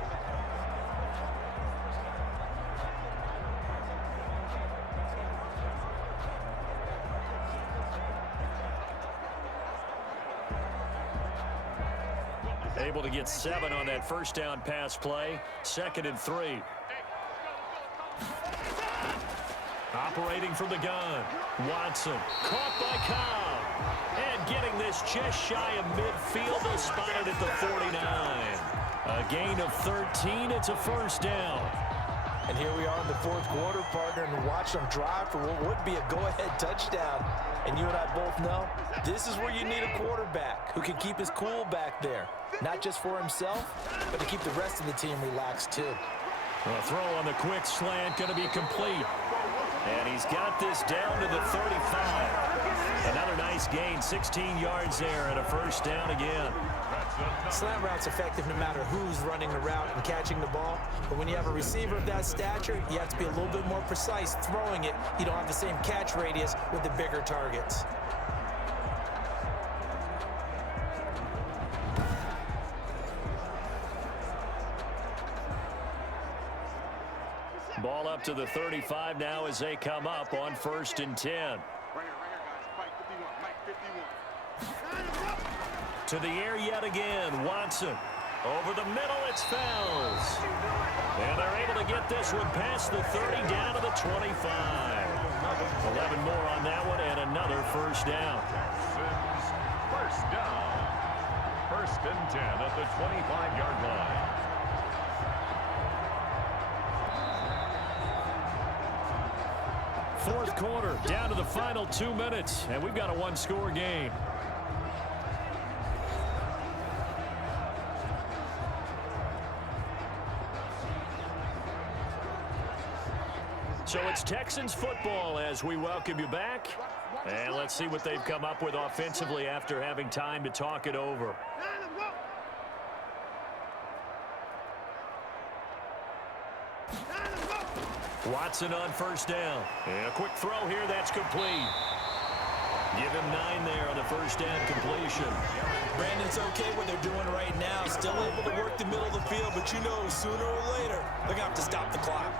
Able to get 7 on that 1st down pass play. 2nd and 3. Operating from the gun. Watson caught by Cobb. And getting this just shy of midfield. They'll spot it at the 49. A gain of 13. It's a 1st down. And here we are in the 4th quarter, partner, and watch them drive for what would be a go-ahead touchdown. And you and I both know this is where you need a quarterback who can keep his cool back there. Not just for himself, but to keep the rest of the team relaxed, too. A throw on the quick slant going to be complete. And he's got this down to the 35. Another nice gain, 16 yards there, and a 1st down again. Slant route's effective no matter who's running the route and catching the ball. But when you have a receiver of that stature, you have to be a little bit more precise throwing it. You don't have the same catch radius with the bigger targets. Ball up to the 35 now as they come up on 1st and 10. Right here, guys. Mike 51. To the air yet again. Watson. Over the middle, it's Fells. And they're able to get this one past the 30 down to the 25. 11 more on that one and another first down. First down. 1st and 10 at the 25-yard line. Fourth quarter, down to the final 2 minutes, and we've got a one-score game. So it's Texans football as we welcome you back. And let's see what they've come up with offensively after having time to talk it over. Watson on first down. And a quick throw here, that's complete. Give him 9 there on the first down completion. Brandon, it's okay what they're doing right now. Still able to work the middle of the field, but you know sooner or later they're going to have to stop the clock.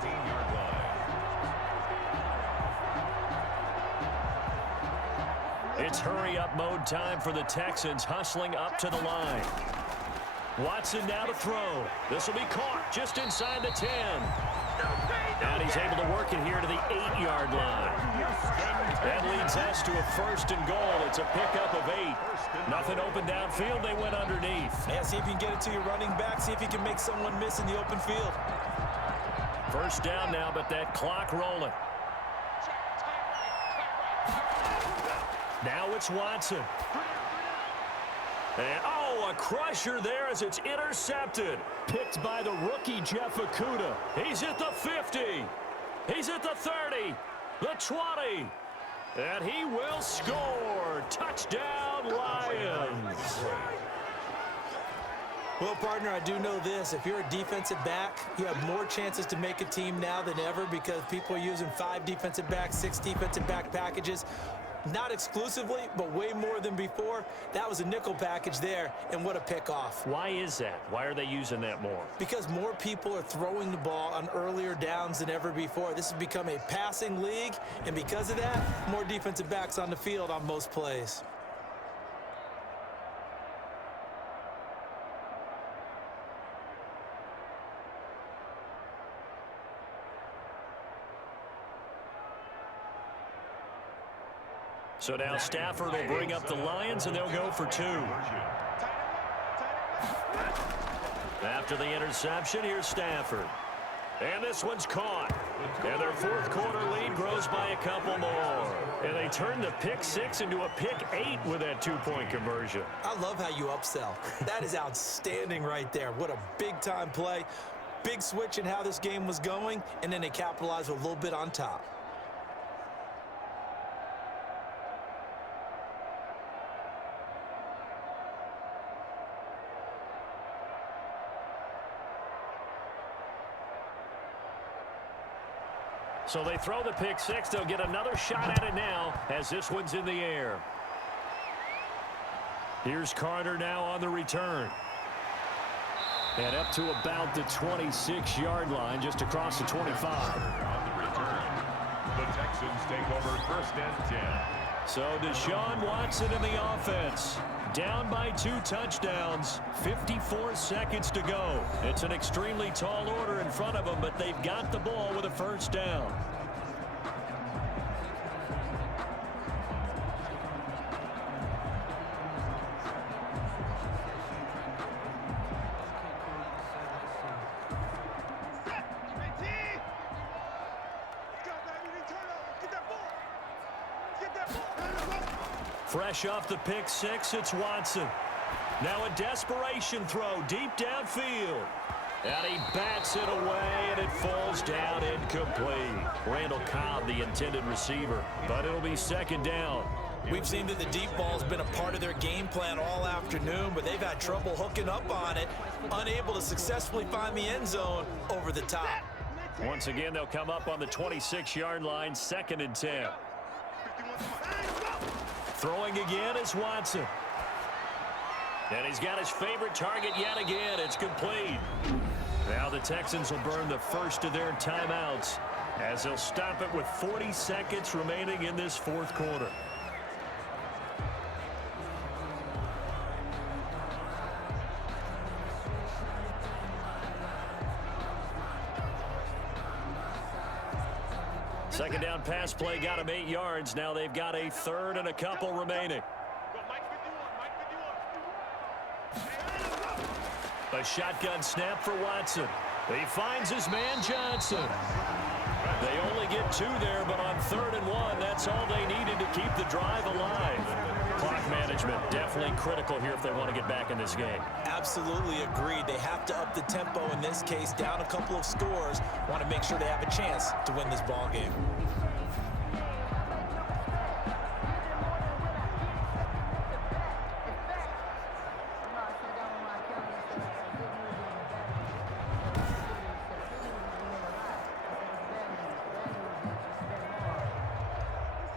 It's hurry-up mode time for the Texans, hustling up to the line. Watson now to throw. This will be caught just inside the 10. And he's able to work it here to the 8-yard line. That leads us to a 1st and goal. It's a pickup of 8. Nothing open downfield. They went underneath. Yeah, see if you can get it to your running back. See if you can make someone miss in the open field. First down now, but that clock rolling. Now it's Watson. And, a crusher there as it's intercepted. Picked by the rookie, Jeff Okudah. He's at the 50. He's at the 30. The 20. And he will score. Touchdown, Lions. Well, partner, I do know this. If you're a defensive back, you have more chances to make a team now than ever because people are using 5 defensive backs, 6 defensive back packages. Not exclusively, but way more than before. That was a nickel package there, and what a pickoff. Why is that? Why are they using that more? Because more people are throwing the ball on earlier downs than ever before. This has become a passing league, and because of that, more defensive backs on the field on most plays. So now Stafford will bring up the Lions, and they'll go for 2. After the interception, here's Stafford. And this one's caught. And their fourth quarter lead grows by a couple more. And they turn the pick 6 into a pick 8 with that 2-point conversion. I love how you upsell. That is outstanding right there. What a big-time play. Big switch in how this game was going, and then they capitalized with a little bit on top. So they throw the pick 6. They'll get another shot at it now as this one's in the air. Here's Carter now on the return. And up to about the 26-yard line, just across the 25. On the return, the Texans take over 1st and 10. So Deshaun Watson in the offense. Down by 2 touchdowns, 54 seconds to go. It's an extremely tall order in front of them, but they've got the ball with a first down. Fresh off the pick 6, it's Watson. Now a desperation throw deep downfield. And he bats it away, and it falls down incomplete. Randall Cobb, the intended receiver, but it'll be 2nd down. We've seen that the deep ball's been a part of their game plan all afternoon, but they've had trouble hooking up on it, unable to successfully find the end zone over the top. Once again, they'll come up on the 26-yard line, 2nd and 10. Throwing again is Watson. And he's got his favorite target yet again. It's complete. Now the Texans will burn the first of their timeouts as they'll stop it with 40 seconds remaining in this fourth quarter. Second down pass play got him 8 yards. Now they've got a third and a couple remaining. A shotgun snap for Watson. He finds his man Johnson. They only get 2 there, but on 3rd and 1, that's all they needed to keep the drive alive. Clock management definitely critical here if they want to get back in this game. Absolutely agreed. They have to up the tempo in this case, down a couple of scores. Want to make sure they have a chance to win this ball game.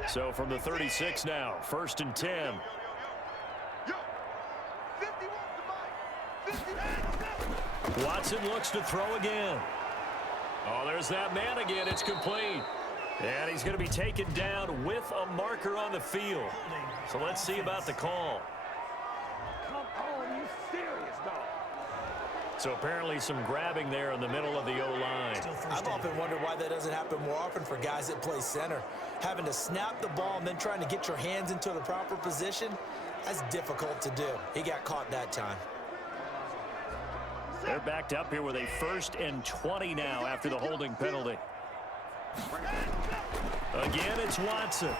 So from the 36 now, 1st and 10. Watson looks to throw again. Oh, there's that man again. It's complete. And he's going to be taken down with a marker on the field. So let's see about the call. Come on, you serious, dog? So apparently some grabbing there in the middle of the O-line. I've often wondered why that doesn't happen more often for guys that play center. Having to snap the ball and then trying to get your hands into the proper position, that's difficult to do. He got caught that time. They're backed up here with a 1st and 20 now after the holding penalty. Again, it's Watson.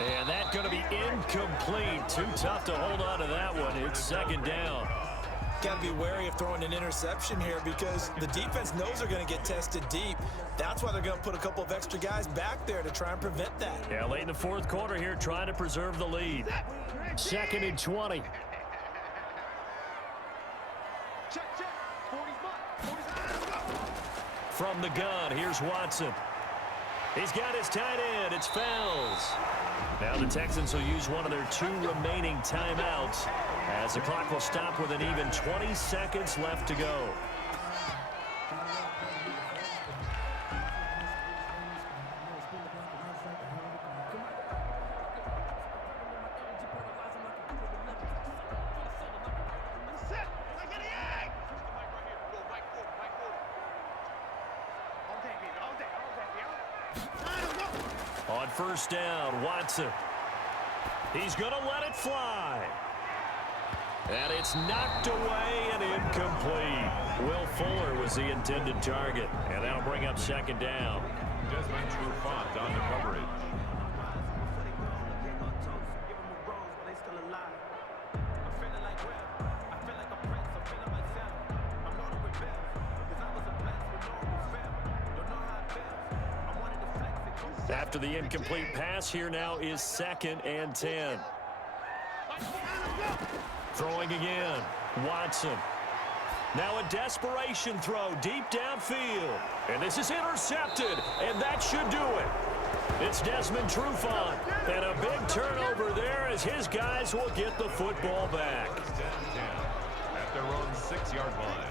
And that's going to be incomplete. Too tough to hold on to that one. It's 2nd down. Got to be wary of throwing an interception here because the defense knows they're going to get tested deep. That's why they're going to put a couple of extra guys back there to try and prevent that. Yeah, late in the 4th quarter here, trying to preserve the lead. 2nd and 20. From the gun, here's Watson. He's got his tight end. It's Fells. Now the Texans will use one of their 2 remaining timeouts as the clock will stop with an even 20 seconds left to go. On 1st down, Watson. He's going to let it fly. And it's knocked away and incomplete. Will Fuller was the intended target. And that'll bring up 2nd down. Desmond Trufant on the coverage. After the incomplete pass, here now is 2nd and 10. Throwing again, Watson. Now a desperation throw deep downfield. And this is intercepted, and that should do it. It's Desmond Trufant. And a big turnover there as his guys will get the football back. Down at their own 6-yard line.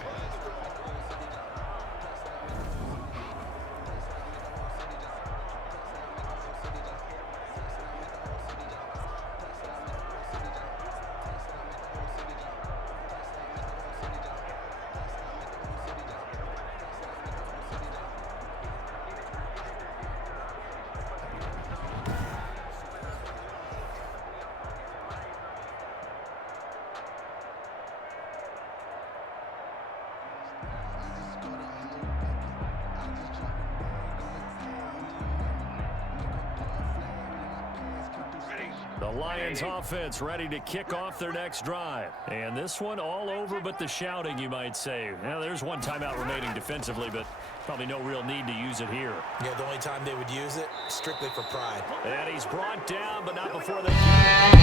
The Lions offense ready to kick off their next drive. And this one all over but the shouting, you might say. Now, there's one timeout remaining defensively, but probably no real need to use it here. Yeah, the only time they would use it, strictly for pride. And he's brought down, but not before they